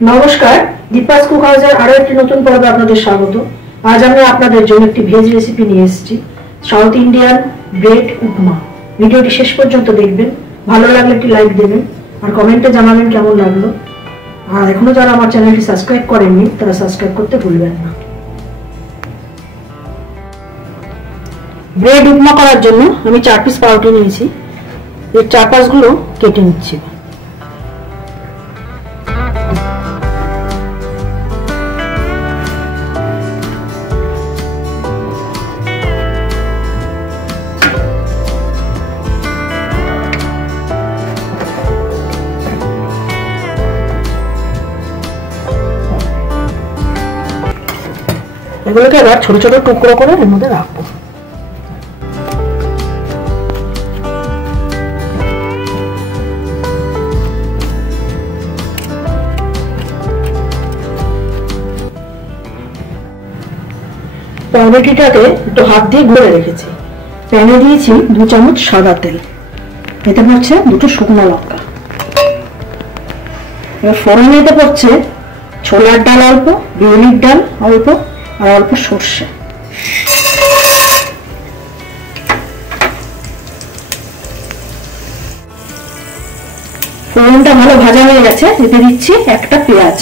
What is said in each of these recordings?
नमस्कार दीपास कुक हाउसेर आरो एकटी नतून पर्वे आपनादेर स्वागत। आज आमि आपनादेर जोन्नो एकटी भेज रेसिपि निये एसेछि, साउथ इंडियान ब्रेड उपमा। भिडियोटी शेष पर्यन्त देखबेन, भालो लागले एकटी लाइक देবেন আর কমেন্টে জানাবেন কেমন লাগলো। আর এখনো যারা আমার চ্যানেলটি সাবস্ক্রাইব করেননি তারা সাবস্ক্রাইব করতে ভুলবেন না। ব্রেড উপমা করার জন্য আমি 4 পিস পাউরুটি নিয়েছি। এর 4-5 গুলো কেটে নিচ্ছি। এগুলোকে এবার ছোট ছোট টুকরো করে এর মধ্যে রাখবো। পাউরুটিটাকে একটু হাত দিয়ে গুঁড়ে রেখেছি। প্যানে দিয়েছি 2 চামচ সাদা তেল, এতে পড়ছে 2টো শুকনো লঙ্কা। এবার ফোড়নেতে পড়ছে ছোলার ডাল অল্প, বিউলির ডাল অল্প আর অল্প সরষে। ফোড়নটা ভালো ভাজা হয়ে গেছে, এতে দিচ্ছি একটা পেঁয়াজ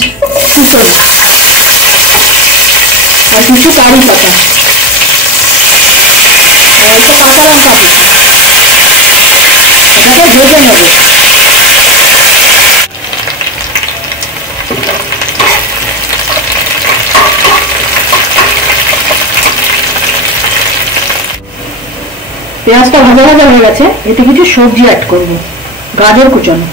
কুচনো আর কিছু কারি পাতা, অল্প কাঁচা লঙ্কা দিচ্ছি। এটাকে ভেজে নেব। পেঁয়াজটা ভাজা ভাজা হয়ে গেছে, এতে কিছু সবজি অ্যাড করব। গাজর কুচানো,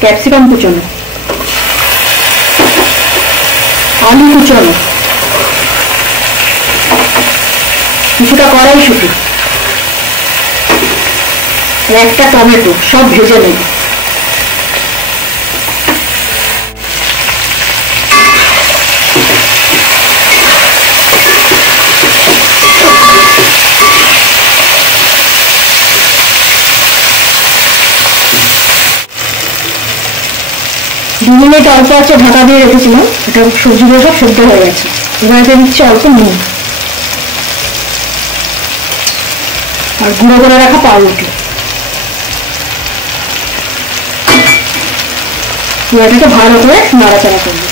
ক্যাপসিকাম কুচানো, আলু কুচানো, কিছুটা কড়াইশুঁটি, একটা টমেটো, সব ভেজে নেব। দু মিনিট অল্প আছে ঢাকা দিয়ে রেখেছিলাম, এটা সবজিগুলো সব সেদ্ধ হয়ে গেছে। এবার এতে দিচ্ছি অল্প নুন আর গুঁড়ো করে রাখা পাউরুটি। এটাকে ভালো করে নাড়াচাড়া করবো।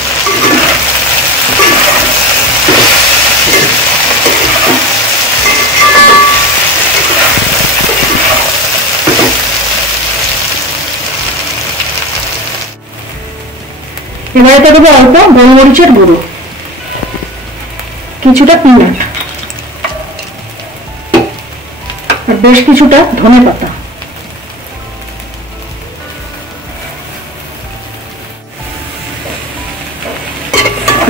এবার এতে দেবো অল্প গোলমরিচের গুঁড়ো, কিছুটা পিনাট আর বেশ কিছুটা ধনে পাতা।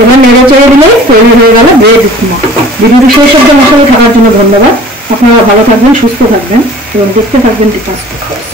এবার নেড়ে চেড়ে দিলেই তৈরি হয়ে গেল ব্রেড উপমা। ভিডিওটি শেষ অবধি আমার সঙ্গে থাকার জন্য ধন্যবাদ। আপনারা ভালো থাকবেন, সুস্থ থাকবেন এবং দেখতে থাকবেন দীপাস কুক হাউস।